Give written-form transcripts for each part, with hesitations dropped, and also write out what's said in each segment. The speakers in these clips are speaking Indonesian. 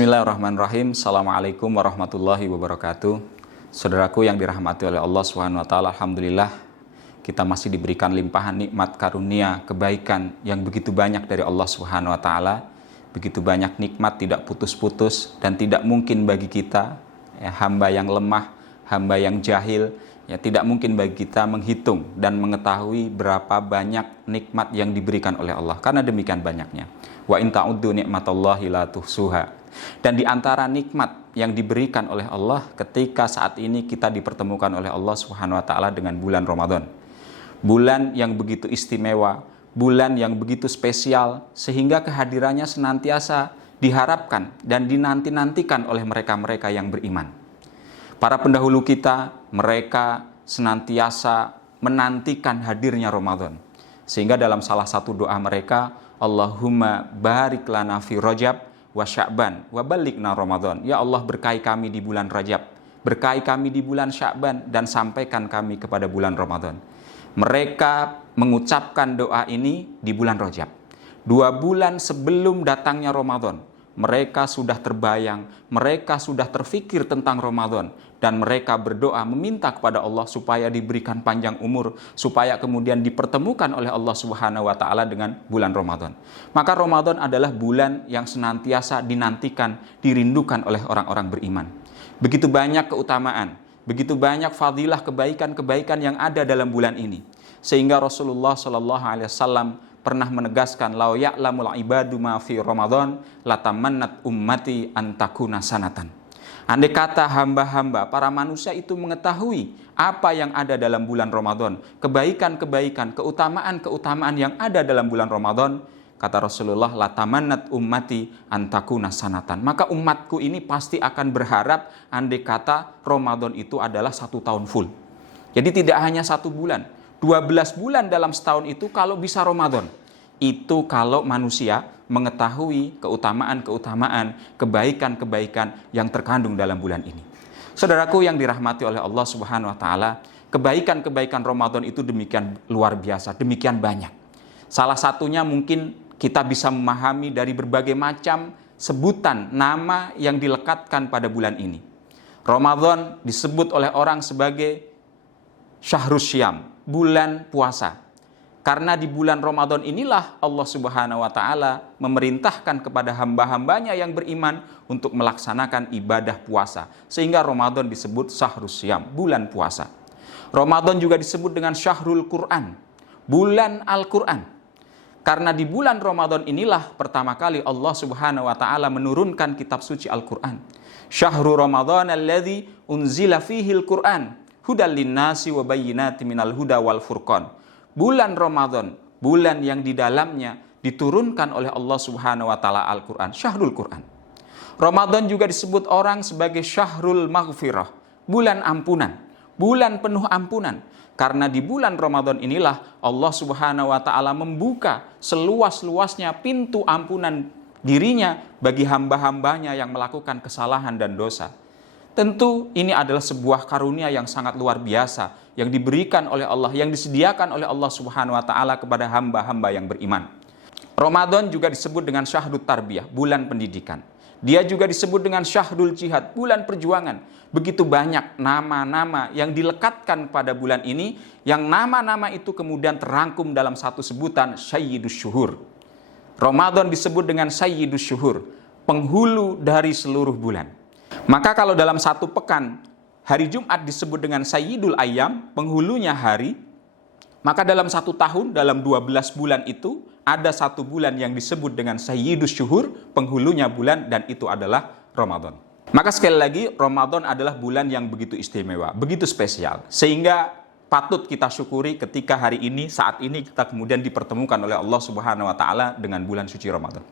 Bismillahirrahmanirrahim. Assalamualaikum warahmatullahi wabarakatuh. Saudaraku yang dirahmati oleh Allah SWT, alhamdulillah kita masih diberikan limpahan nikmat karunia kebaikan yang begitu banyak dari Allah SWT. Begitu banyak nikmat tidak putus-putus dan tidak mungkin bagi kita, hamba yang lemah, hamba yang jahil, tidak mungkin bagi kita menghitung dan mengetahui berapa banyak nikmat yang diberikan oleh Allah, karena demikian banyaknya. Wa in ta'uddu ni'matallahi la tuhsuha. Dan di antara nikmat yang diberikan oleh Allah ketika saat ini kita dipertemukan oleh Allah Subhanahu wa taala dengan bulan Ramadan. Bulan yang begitu istimewa, bulan yang begitu spesial, sehingga kehadirannya senantiasa diharapkan dan dinanti-nantikan oleh mereka-mereka yang beriman. Para pendahulu kita, mereka senantiasa menantikan hadirnya Ramadan. Sehingga dalam salah satu doa mereka, Allahumma barik lana fi Rajab wa Sya'ban wa balighna Ramadan. Ya Allah, berkahi kami di bulan Rajab, berkahi kami di bulan Sya'ban, dan sampaikan kami kepada bulan Ramadan. Mereka mengucapkan doa ini di bulan Rajab, 2 bulan sebelum datangnya Ramadan. Mereka sudah terbayang, mereka sudah terfikir tentang Ramadan, dan mereka berdoa meminta kepada Allah supaya diberikan panjang umur, supaya kemudian dipertemukan oleh Allah Subhanahu wa taala dengan bulan Ramadan. Maka Ramadan adalah bulan yang senantiasa dinantikan, dirindukan oleh orang-orang beriman. Begitu banyak keutamaan, begitu banyak fadilah kebaikan-kebaikan yang ada dalam bulan ini, sehingga Rasulullah SAW pernah menegaskan, lau ya'lamul ibadu ma fi Ramadan latamannat ummati antakuna sanatan. Andai kata hamba-hamba, para manusia itu mengetahui apa yang ada dalam bulan Ramadan, kebaikan-kebaikan, keutamaan-keutamaan yang ada dalam bulan Ramadan, kata Rasulullah, latamannat ummati antakuna sanatan. Maka umatku ini pasti akan berharap andai kata Ramadan itu adalah 1 tahun full. Jadi tidak hanya 1 bulan, 12 bulan dalam setahun itu kalau bisa Ramadan. Itu kalau manusia mengetahui keutamaan-keutamaan, kebaikan-kebaikan yang terkandung dalam bulan ini. Saudaraku yang dirahmati oleh Allah Subhanahu wa taala, kebaikan-kebaikan Ramadan itu demikian luar biasa, demikian banyak. Salah satunya mungkin kita bisa memahami dari berbagai macam sebutan nama yang dilekatkan pada bulan ini. Ramadan disebut oleh orang sebagai Syahrus Syam, bulan puasa. Karena di bulan Ramadan inilah Allah Subhanahu wa taala memerintahkan kepada hamba-hambanya yang beriman untuk melaksanakan ibadah puasa. Sehingga Ramadan disebut Syahrus Syam, bulan puasa. Ramadan juga disebut dengan Syahrul Quran, bulan Al-Quran. Karena di bulan Ramadan inilah pertama kali Allah Subhanahu wa taala menurunkan kitab suci Al-Quran. Syahrul Ramadan alladzi unzila fihil Quran hudal linnasi wa bayyinatin minal huda wal furqan. Bulan Ramadan, bulan yang di dalamnya diturunkan oleh Allah Subhanahu wa taala Al-Qur'an, Syahrul Qur'an. Ramadan juga disebut orang sebagai Syahrul Maghfirah, bulan ampunan, bulan penuh ampunan. Karena di bulan Ramadan inilah Allah Subhanahu wa taala membuka seluas-luasnya pintu ampunan dirinya bagi hamba-hambanya yang melakukan kesalahan dan dosa. Tentu ini adalah sebuah karunia yang sangat luar biasa yang diberikan oleh Allah, yang disediakan oleh Allah Subhanahu wa taala kepada hamba-hamba yang beriman. Ramadan juga disebut dengan Syahrut Tarbiyah, bulan pendidikan. Dia juga disebut dengan Syahrul Jihad, bulan perjuangan. Begitu banyak nama-nama yang dilekatkan pada bulan ini, yang nama-nama itu kemudian terangkum dalam satu sebutan Sayyidus Syuhur. Ramadan disebut dengan Sayyidus Syuhur, penghulu dari seluruh bulan. Maka kalau dalam 1 pekan, hari Jumat disebut dengan Sayyidul Ayyam, penghulunya hari, maka dalam 1 tahun, dalam 12 bulan itu, ada 1 bulan yang disebut dengan Sayyidus Syuhur, penghulunya bulan, dan itu adalah Ramadan. Maka sekali lagi, Ramadan adalah bulan yang begitu istimewa, begitu spesial, sehingga patut kita syukuri ketika hari ini, saat ini kita kemudian dipertemukan oleh Allah Subhanahu wa taala dengan bulan suci Ramadan.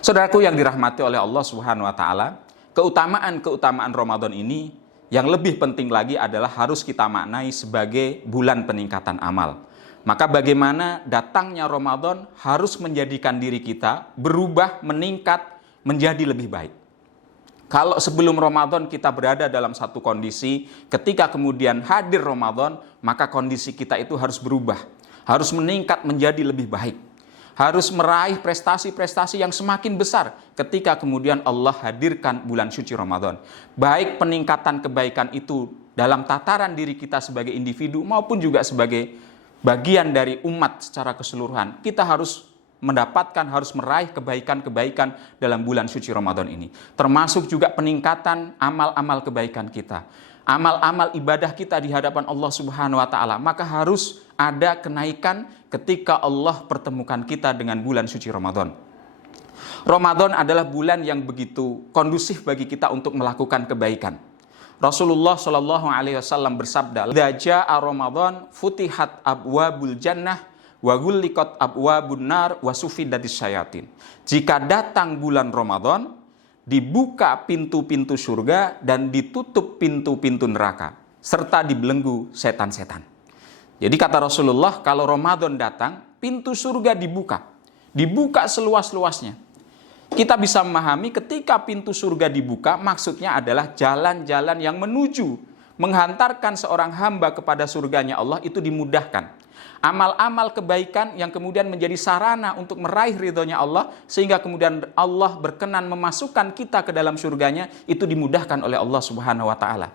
Saudaraku yang dirahmati oleh Allah Subhanahu wa taala, keutamaan-keutamaan Ramadan ini yang lebih penting lagi adalah harus kita maknai sebagai bulan peningkatan amal. Maka bagaimana datangnya Ramadan harus menjadikan diri kita berubah, meningkat, menjadi lebih baik. Kalau sebelum Ramadan kita berada dalam satu kondisi, ketika kemudian hadir Ramadan, maka kondisi kita itu harus berubah, harus meningkat menjadi lebih baik. harus meraih prestasi-prestasi yang semakin besar ketika kemudian Allah hadirkan bulan suci Ramadan. Baik peningkatan kebaikan itu dalam tataran diri kita sebagai individu maupun juga sebagai bagian dari umat secara keseluruhan. Kita harus harus meraih kebaikan-kebaikan dalam bulan suci Ramadan ini. Termasuk juga peningkatan amal-amal kebaikan kita. Amal-amal ibadah kita di hadapan Allah Subhanahu wa taala, maka harus ada kenaikan ketika Allah pertemukan kita dengan bulan suci Ramadan. Ramadan adalah bulan yang begitu kondusif bagi kita untuk melakukan kebaikan. Rasulullah Shallallahu alaihi wasallam bersabda, "Idza jaa Ramadan futihat abwabul jannah wa ghulliqat abwabun nar wa sufidatis syayatin." Jika datang bulan Ramadan, dibuka pintu-pintu surga dan ditutup pintu-pintu neraka, serta dibelenggu setan-setan. Jadi kata Rasulullah, kalau Ramadan datang, pintu surga dibuka seluas-luasnya. Kita bisa memahami ketika pintu surga dibuka, maksudnya adalah jalan-jalan yang menghantarkan seorang hamba kepada surganya Allah itu dimudahkan. Amal-amal kebaikan yang kemudian menjadi sarana untuk meraih ridhonya Allah, sehingga kemudian Allah berkenan memasukkan kita ke dalam surganya, itu dimudahkan oleh Allah Subhanahu wa taala.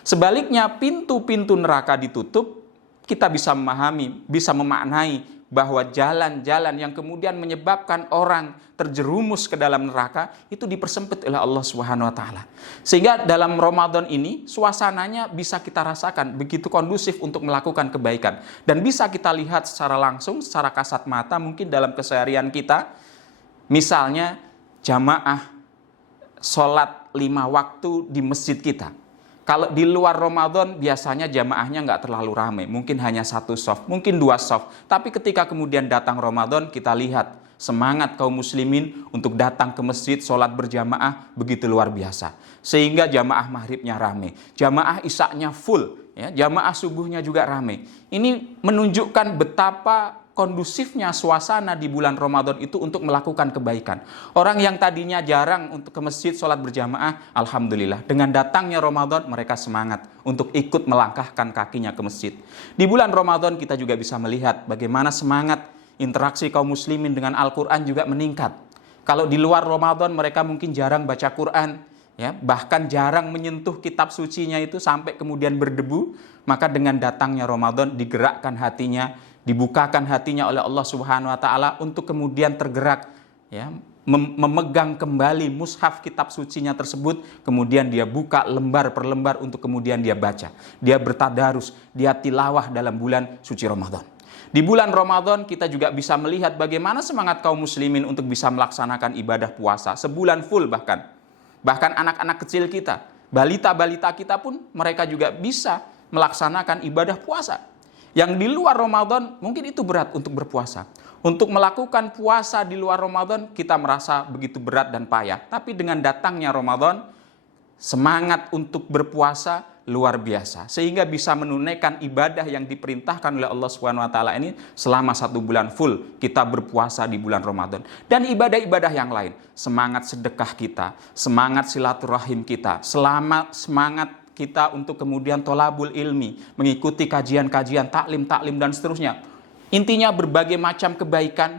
Sebaliknya, pintu-pintu neraka ditutup, kita bisa memahami, bisa memaknai bahwa jalan-jalan yang kemudian menyebabkan orang terjerumus ke dalam neraka itu dipersempit oleh Allah Subhanahu wa taala. Sehingga dalam Ramadan ini suasananya bisa kita rasakan begitu kondusif untuk melakukan kebaikan, dan bisa kita lihat secara langsung, secara kasat mata mungkin dalam keseharian kita. Misalnya jamaah sholat 5 waktu di masjid kita. Kalau di luar Ramadan biasanya jamaahnya nggak terlalu ramai, mungkin hanya 1 shaf, mungkin 2 shaf. Tapi ketika kemudian datang Ramadan, kita lihat semangat kaum muslimin untuk datang ke masjid, sholat berjamaah begitu luar biasa. Sehingga jamaah maghribnya ramai, jamaah isya-nya full, ya, jamaah subuhnya juga ramai. Ini menunjukkan betapa kondusifnya suasana di bulan Ramadan itu untuk melakukan kebaikan. Orang yang tadinya jarang untuk ke masjid sholat berjamaah, alhamdulillah dengan datangnya Ramadan mereka semangat untuk ikut melangkahkan kakinya ke masjid. Di bulan Ramadan kita juga bisa melihat bagaimana semangat interaksi kaum muslimin dengan Al-Quran juga meningkat. Kalau di luar Ramadan mereka mungkin jarang baca Quran, ya, bahkan jarang menyentuh kitab sucinya itu sampai kemudian berdebu, maka dengan datangnya Ramadan digerakkan hatinya, dibukakan hatinya oleh Allah Subhanahu wa taala untuk kemudian tergerak, ya, memegang kembali mushaf kitab sucinya tersebut, kemudian dia buka lembar per lembar untuk kemudian dia baca, dia bertadarus, dia tilawah dalam bulan suci Ramadan. Di bulan Ramadan kita juga bisa melihat bagaimana semangat kaum muslimin untuk bisa melaksanakan ibadah puasa sebulan full, bahkan anak-anak kecil kita, balita-balita kita pun mereka juga bisa melaksanakan ibadah puasa. Yang di luar Ramadan mungkin itu berat untuk berpuasa. Untuk melakukan puasa di luar Ramadan kita merasa begitu berat dan payah. Tapi dengan datangnya Ramadan, semangat untuk berpuasa luar biasa. Sehingga bisa menunaikan ibadah yang diperintahkan oleh Allah SWT ini selama 1 bulan full kita berpuasa di bulan Ramadan. Dan ibadah-ibadah yang lain. Semangat sedekah kita, semangat silaturahim kita, semangat kita untuk kemudian tolabul ilmi, mengikuti kajian-kajian, taklim dan seterusnya. Intinya berbagai macam kebaikan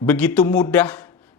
begitu mudah,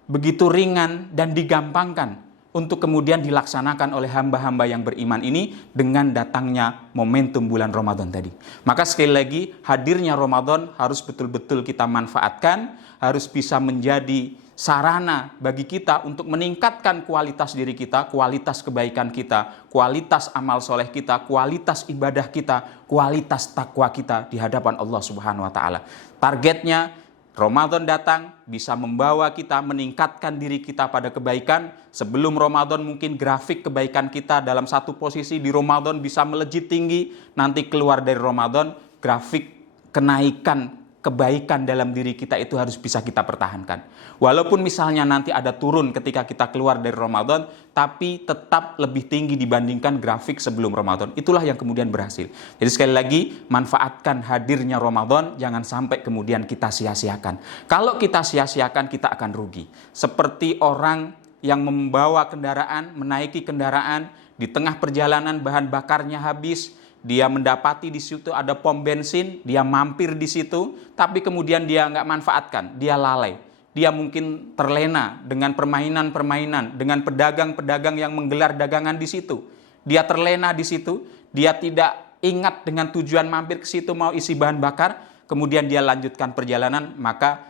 begitu ringan dan digampangkan untuk kemudian dilaksanakan oleh hamba-hamba yang beriman ini dengan datangnya momentum bulan Ramadan tadi. Maka sekali lagi, hadirnya Ramadan harus betul-betul kita manfaatkan, harus bisa menjadi sarana bagi kita untuk meningkatkan kualitas diri kita, kualitas kebaikan kita, kualitas amal soleh kita, kualitas ibadah kita, kualitas takwa kita di hadapan Allah Subhanahu wa taala. Targetnya Ramadan datang bisa membawa kita meningkatkan diri kita pada kebaikan. Sebelum Ramadan mungkin grafik kebaikan kita dalam satu posisi di Ramadan bisa melejit tinggi. Nanti keluar dari Ramadan, grafik kenaikan kebaikan dalam diri kita itu harus bisa kita pertahankan. Walaupun misalnya nanti ada turun ketika kita keluar dari Ramadan, tapi tetap lebih tinggi dibandingkan grafik sebelum Ramadan. Itulah yang kemudian berhasil. Jadi sekali lagi, manfaatkan hadirnya Ramadan, jangan sampai kemudian kita sia-siakan. Kalau kita sia-siakan, kita akan rugi. Seperti orang yang membawa kendaraan, menaiki kendaraan, di tengah perjalanan bahan bakarnya habis, dia mendapati di situ ada pom bensin, dia mampir di situ, tapi kemudian dia nggak manfaatkan, dia lalai. Dia mungkin terlena dengan permainan-permainan, dengan pedagang-pedagang yang menggelar dagangan di situ. Dia terlena di situ, dia tidak ingat dengan tujuan mampir ke situ mau isi bahan bakar, kemudian dia lanjutkan perjalanan, maka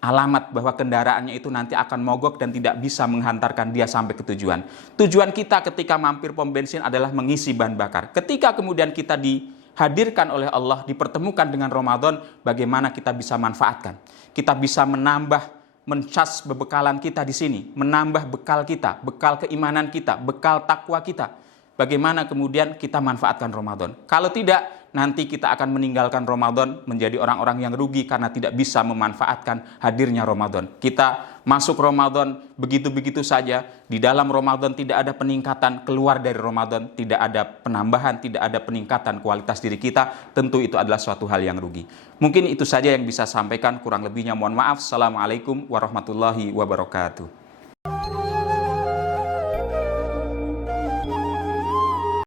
alamat bahwa kendaraannya itu nanti akan mogok dan tidak bisa menghantarkan dia sampai ke tujuan. Tujuan kita ketika mampir pom bensin adalah mengisi bahan bakar. Ketika kemudian kita dihadirkan oleh Allah, dipertemukan dengan Ramadan, bagaimana kita bisa manfaatkan? Kita bisa mencas bebekalan kita di sini, menambah bekal kita, bekal keimanan kita, bekal takwa kita. Bagaimana kemudian kita manfaatkan Ramadan? Kalau tidak, nanti kita akan meninggalkan Ramadan menjadi orang-orang yang rugi karena tidak bisa memanfaatkan hadirnya Ramadan. Kita masuk Ramadan begitu-begitu saja, di dalam Ramadan tidak ada peningkatan, keluar dari Ramadan tidak ada penambahan, tidak ada peningkatan kualitas diri kita, tentu itu adalah suatu hal yang rugi. Mungkin itu saja yang bisa sampaikan, kurang lebihnya mohon maaf. Assalamualaikum warahmatullahi wabarakatuh.